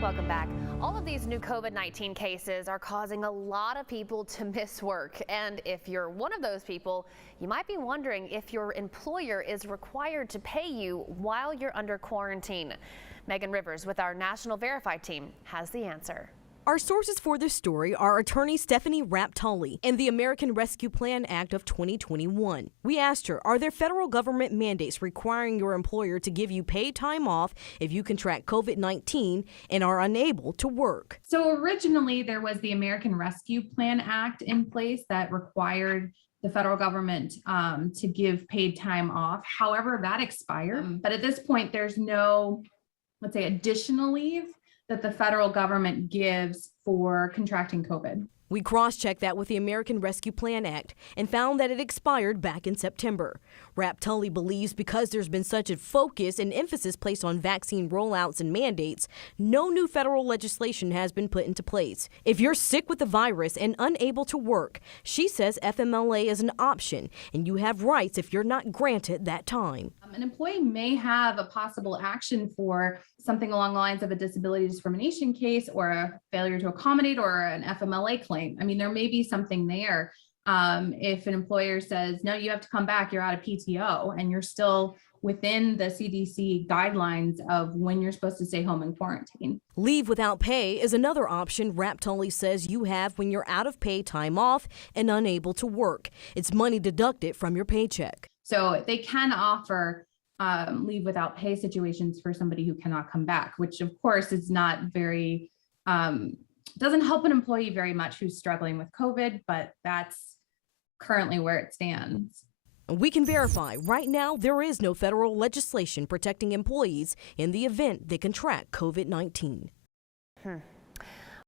Welcome back. All of these new COVID-19 cases are causing a lot of people to miss work. And if you're one of those people, you might be wondering if your employer is required to pay you while you're under quarantine. Megan Rivers with our National Verified team has the answer. Our sources for this story are attorney Stephanie Rapp-Tully and the American Rescue Plan Act of 2021. We asked her, are there federal government mandates requiring your employer to give you paid time off if you contract COVID-19 and are unable to work? So originally there was the American Rescue Plan Act in place that required the federal government to give paid time off. However, that expired. But at this point, there's no, let's say, additional leave that the federal government gives for contracting COVID. We cross-checked that with the American Rescue Plan Act and found that it expired back in September. Rapp-Tully believes because there's been such a focus and emphasis placed on vaccine rollouts and mandates, no new federal legislation has been put into place. If you're sick with the virus and unable to work, she says FMLA is an option and you have rights if you're not granted that time. An employee may have a possible action for something along the lines of a disability discrimination case or a failure to accommodate or an FMLA claim. I mean, there may be something there. If an employer says, no, you have to come back, you're out of PTO, and you're still within the CDC guidelines of when you're supposed to stay home in quarantine. Leave without pay is another option Rapp-Tully says you have when you're out of pay time off and unable to work. It's money deducted from your paycheck. So they can offer leave without pay situations for somebody who cannot come back, which of course is not very, doesn't help an employee very much who's struggling with COVID, but that's currently where it stands. We can verify right now there is no federal legislation protecting employees in the event they contract COVID-19.